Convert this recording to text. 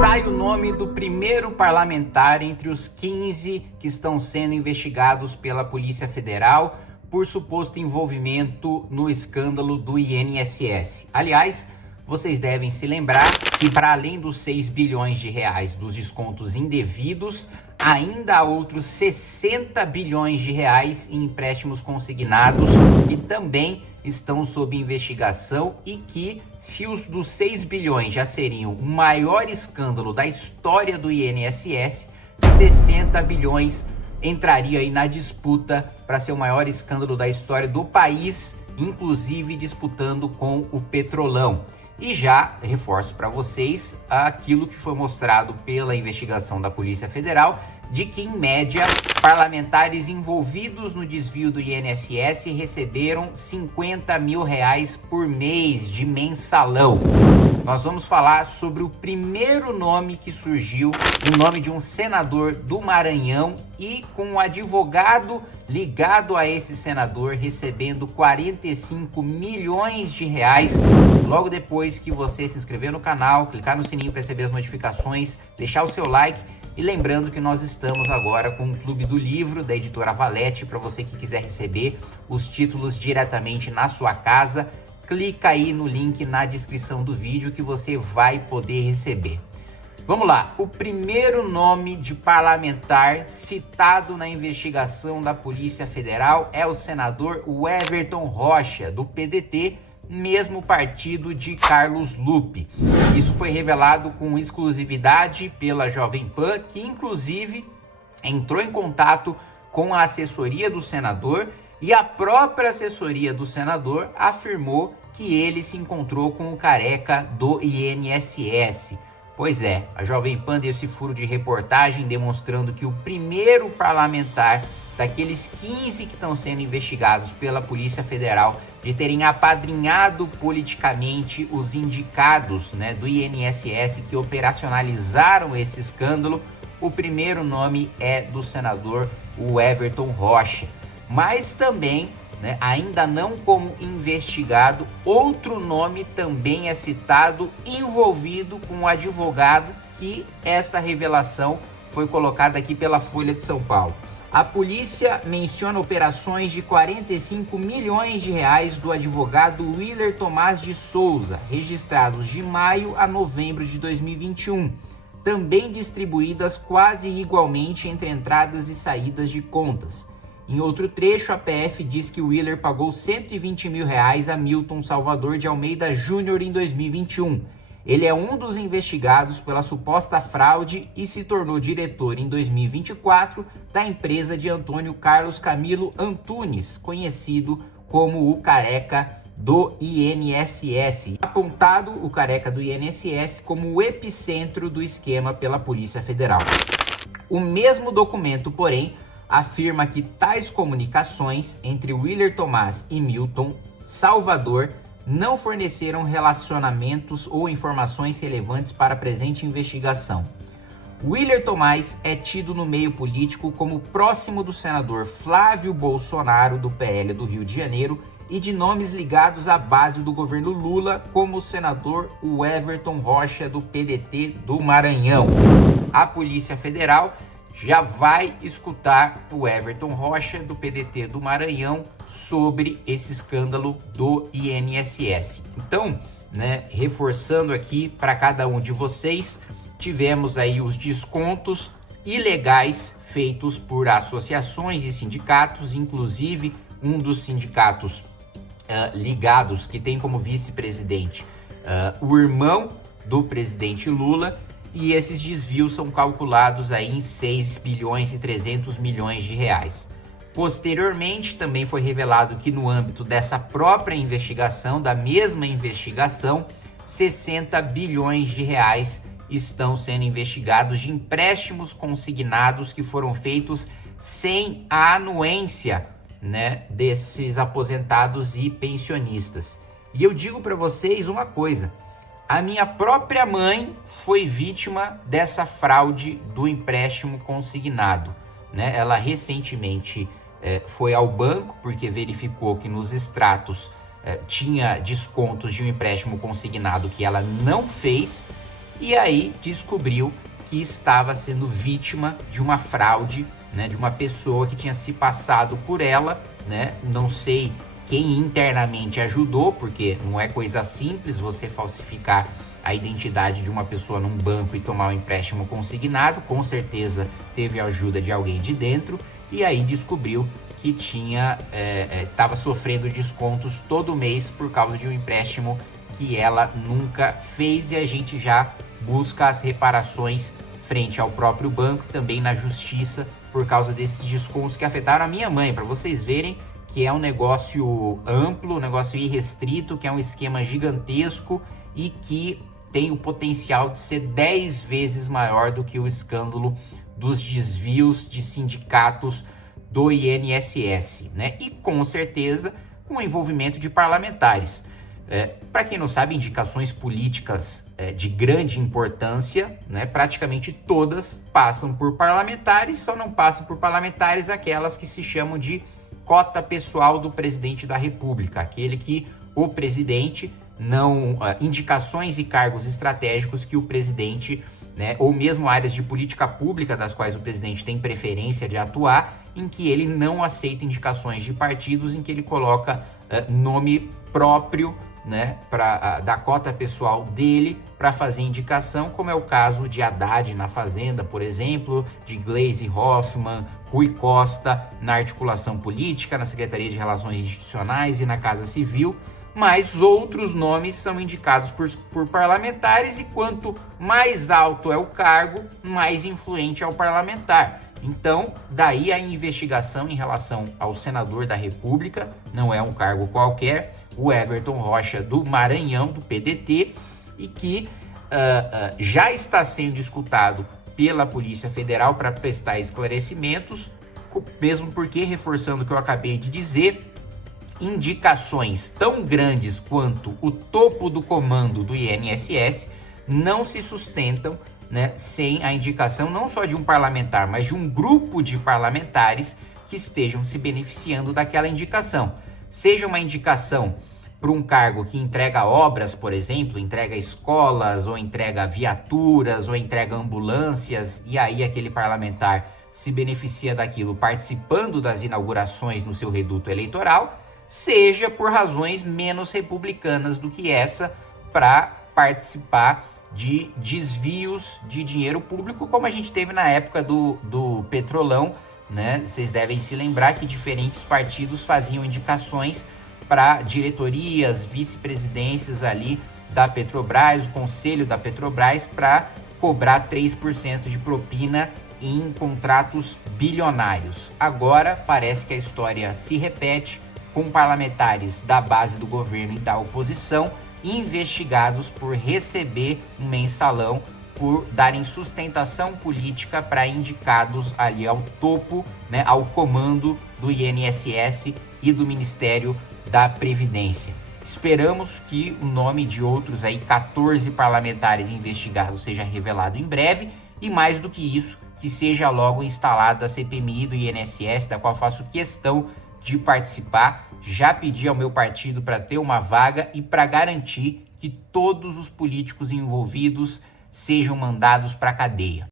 Sai o nome do primeiro parlamentar entre os 15 que estão sendo investigados pela Polícia Federal por suposto envolvimento no escândalo do INSS. Aliás, vocês devem se lembrar que, para além dos 6 bilhões de reais dos descontos indevidos, ainda há outros 60 bilhões de reais em empréstimos consignados que também estão sob investigação e que, se os dos 6 bilhões já seriam o maior escândalo da história do INSS, 60 bilhões entraria aí na disputa para ser o maior escândalo da história do país, inclusive disputando com o Petrolão. E já reforço para vocês aquilo que foi mostrado pela investigação da Polícia Federal, de que, em média, parlamentares envolvidos no desvio do INSS receberam 50 mil reais por mês de mensalão. Nós vamos falar sobre o primeiro nome que surgiu, o nome de um senador do Maranhão e com um advogado ligado a esse senador recebendo 45 milhões de reais logo depois que você se inscrever no canal, clicar no sininho para receber as notificações, deixar o seu like. E lembrando que nós estamos agora com o Clube do Livro da editora Valete, para você que quiser receber os títulos diretamente na sua casa, clica aí no link na descrição do vídeo que você vai poder receber. Vamos lá, o primeiro nome de parlamentar citado na investigação da Polícia Federal é o senador Everton Rocha, do PDT, mesmo partido de Carlos Lupe. Isso foi revelado com exclusividade pela Jovem Pan, que inclusive entrou em contato com a assessoria do senador, e a própria assessoria do senador afirmou que ele se encontrou com o careca do INSS. Pois é, a Jovem Pan deu esse furo de reportagem demonstrando que o primeiro parlamentar daqueles 15 que estão sendo investigados pela Polícia Federal de terem apadrinhado politicamente os indicados, do INSS que operacionalizaram esse escândalo, o primeiro nome é do senador Everton Rocha. Mas também, ainda não como investigado, outro nome também é citado, envolvido com um advogado, que essa revelação foi colocada aqui pela Folha de São Paulo. A polícia menciona operações de 45 milhões de reais do advogado Willer Tomás de Souza, registrados de maio a novembro de 2021, também distribuídas quase igualmente entre entradas e saídas de contas. Em outro trecho, a PF diz que Willer pagou 120 mil reais a Milton Salvador de Almeida Júnior em 2021. Ele é um dos investigados pela suposta fraude e se tornou diretor em 2024 da empresa de Antônio Carlos Camilo Antunes, conhecido como o careca do INSS. Apontado o careca do INSS como o epicentro do esquema pela Polícia Federal. O mesmo documento, porém, afirma que tais comunicações entre Willer Tomás e Milton Salvador não forneceram relacionamentos ou informações relevantes para a presente investigação. Willer Tomás é tido no meio político como próximo do senador Flávio Bolsonaro, do PL do Rio de Janeiro, e de nomes ligados à base do governo Lula, como o senador Everton Rocha, do PDT do Maranhão. A Polícia Federal já vai escutar o Everton Rocha, do PDT do Maranhão, sobre esse escândalo do INSS. Então, reforçando aqui para cada um de vocês, tivemos aí os descontos ilegais feitos por associações e sindicatos, inclusive um dos sindicatos ligados, que tem como vice-presidente o irmão do presidente Lula, e esses desvios são calculados aí em 6 bilhões e 300 milhões de reais. Posteriormente, também foi revelado que no âmbito dessa própria investigação, da mesma investigação, 60 bilhões de reais estão sendo investigados de empréstimos consignados que foram feitos sem a anuência, desses aposentados e pensionistas. E eu digo para vocês uma coisa: a minha própria mãe foi vítima dessa fraude do empréstimo consignado. Ela recentemente foi ao banco porque verificou que nos extratos tinha descontos de um empréstimo consignado que ela não fez, e aí descobriu que estava sendo vítima de uma fraude, né, de uma pessoa que tinha se passado por ela, né? Não sei quem internamente ajudou, porque não é coisa simples você falsificar a identidade de uma pessoa num banco e tomar um empréstimo consignado. Com certeza teve a ajuda de alguém de dentro, e aí descobriu que estava sofrendo descontos todo mês por causa de um empréstimo que ela nunca fez, e a gente já busca as reparações frente ao próprio banco, também na justiça, por causa desses descontos que afetaram a minha mãe, para vocês verem que é um negócio amplo, um negócio irrestrito, que é um esquema gigantesco e que tem o potencial de ser 10 vezes maior do que o escândalo dos desvios de sindicatos do INSS, né? E com certeza com o envolvimento de parlamentares. Para quem não sabe, indicações políticas de grande importância, né, praticamente todas passam por parlamentares, só não passam por parlamentares aquelas que se chamam de cota pessoal do presidente da República, aquele que o presidente não... indicações e cargos estratégicos que o presidente, né, ou mesmo áreas de política pública das quais o presidente tem preferência de atuar, em que ele não aceita indicações de partidos, em que ele coloca nome próprio, né, da cota pessoal dele para fazer indicação, como é o caso de Haddad na Fazenda, por exemplo, de Gleisi Hoffmann, Rui Costa na articulação política, na Secretaria de Relações Institucionais e na Casa Civil, mas outros nomes são indicados por parlamentares, e quanto mais alto é o cargo, mais influente é o parlamentar. Então, daí a investigação em relação ao senador da República, não é um cargo qualquer, o Everton Rocha do Maranhão, do PDT, e que já está sendo escutado pela Polícia Federal para prestar esclarecimentos, mesmo porque, reforçando o que eu acabei de dizer, indicações tão grandes quanto o topo do comando do INSS não se sustentam, né, sem a indicação não só de um parlamentar, mas de um grupo de parlamentares que estejam se beneficiando daquela indicação. Seja uma indicação para um cargo que entrega obras, por exemplo, entrega escolas, ou entrega viaturas, ou entrega ambulâncias, e aí aquele parlamentar se beneficia daquilo participando das inaugurações no seu reduto eleitoral, seja por razões menos republicanas do que essa, para participar de desvios de dinheiro público, como a gente teve na época do Petrolão, né? Vocês devem se lembrar que diferentes partidos faziam indicações para diretorias, vice-presidências ali da Petrobras, o conselho da Petrobras, para cobrar 3% de propina em contratos bilionários. Agora parece que a história se repete, com parlamentares da base do governo e da oposição investigados por receber um mensalão, por darem sustentação política para indicados ali ao topo, né, ao comando do INSS e do Ministério da Previdência. Esperamos que o nome de outros 14 parlamentares investigados seja revelado em breve, e mais do que isso, que seja logo instalada a CPMI do INSS, da qual faço questão de participar. Já pedi ao meu partido para ter uma vaga e para garantir que todos os políticos envolvidos sejam mandados para a cadeia.